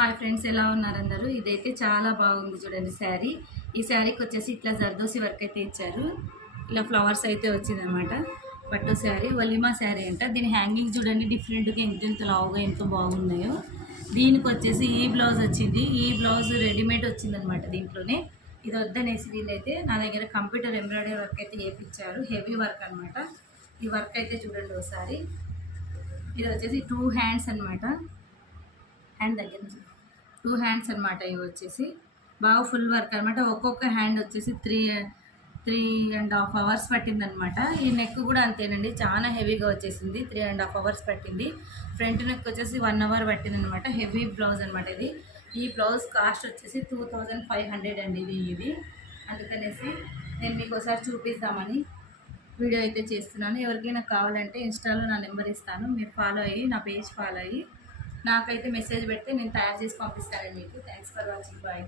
Hi friends, ఎలా ఉన్నారు అందరూ? ఇదైతే చాలా బాగుంది చూడండి శారీ. ఈ శారీకి వచ్చేసి ఇట్లా జర్దోసి వర్క్ అయితే ఇచ్చారు. ఇలా ఫ్లవర్స్ అయితే వచ్చిందనమాట. పట్టు శారీ, వలిమా శారీ అంట. దీని హ్యాంగింగ్ చూడండి, డిఫరెంట్గా ఎంత లావుగా ఎంత బాగున్నాయో. దీనికి వచ్చేసి ఈ బ్లౌజ్ వచ్చింది. ఈ బ్లౌజ్ రెడీమేడ్ వచ్చిందనమాట. దీంట్లోనే ఇది వద్దనేసి వీళ్ళైతే నా దగ్గర కంప్యూటర్ ఎంబ్రాయిడరీ వర్క్ అయితే వేయించారు. హెవీ వర్క్ అనమాట. ఈ వర్క్ అయితే చూడండి ఒకసారి. ఇది వచ్చేసి 2 హ్యాండ్స్ అనమాట. హ్యాండ్ దగ్గర 2 హ్యాండ్స్ అనమాట. ఇవి వచ్చేసి బాగా ఫుల్ వర్క్ అనమాట. ఒక్కొక్క హ్యాండ్ వచ్చేసి 3.5 అవర్స్ పట్టిందనమాట. ఈ నెక్ కూడా అంతేనండి, చాలా హెవీగా వచ్చేసింది. 3.5 అవర్స్ పట్టింది. ఫ్రంట్ నెక్ వచ్చేసి 1 అవర్ పట్టిందనమాట. హెవీ బ్లౌజ్ అనమాట ఇది. ఈ బ్లౌజ్ కాస్ట్ వచ్చేసి 2500 అండి. ఇది అందుకనేసి నేను మీకు ఒకసారి చూపిస్తామని వీడియో అయితే చేస్తున్నాను. ఎవరికైనా కావాలంటే ఇన్స్టాలో నా నెంబర్ ఇస్తాను, మీరు ఫాలో అయ్యి నా పేజ్ ఫాలో అయ్యి నాకైతే మెసేజ్ పెడితే నేను తయారు చేసి పంపిస్తానండి మీకు. Thanks for watching. బాయ్.